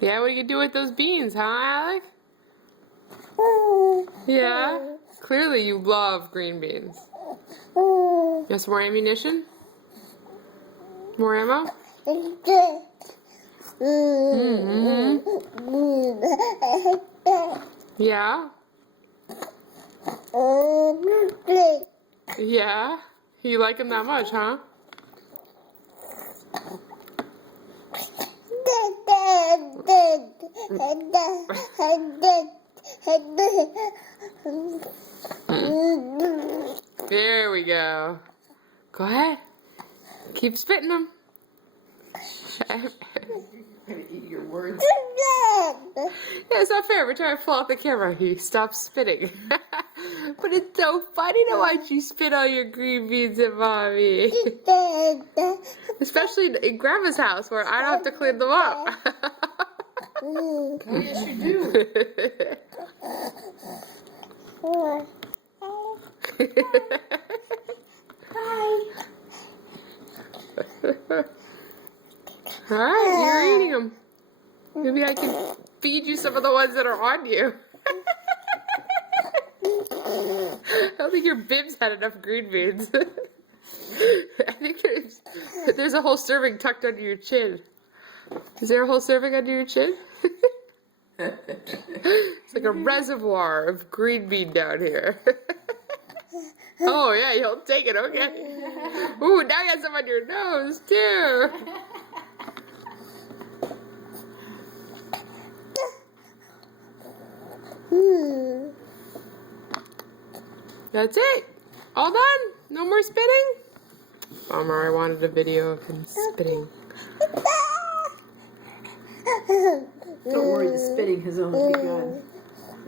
Yeah, what do you do with those beans, huh, Alec? Yeah? Clearly you love green beans. You want some more ammunition? More ammo? Mm-hmm. Yeah? Yeah? You like them that much, huh? There we go. Go ahead. Keep spitting them. You're gonna eat your words. Yeah, it's not fair. Every time I pull out the camera, he stops spitting. But it's so funny to watch you spit all your green beans at Mommy. Especially in Grandma's house where I don't have to clean them up. Oh, yes, you do. Alright, you're eating them. Maybe I can feed you some of the ones that are on you. I don't think your bibs had enough green beans. I think there's a whole serving tucked under your chin. Is there a whole serving under your chin? It's like a reservoir of green bean down here. Oh yeah, you'll take it, okay. Ooh, now you got some on your nose too. That's it. All done. No more spitting. Bummer, I wanted a video of him spitting. Don't worry, the spitting has only begun.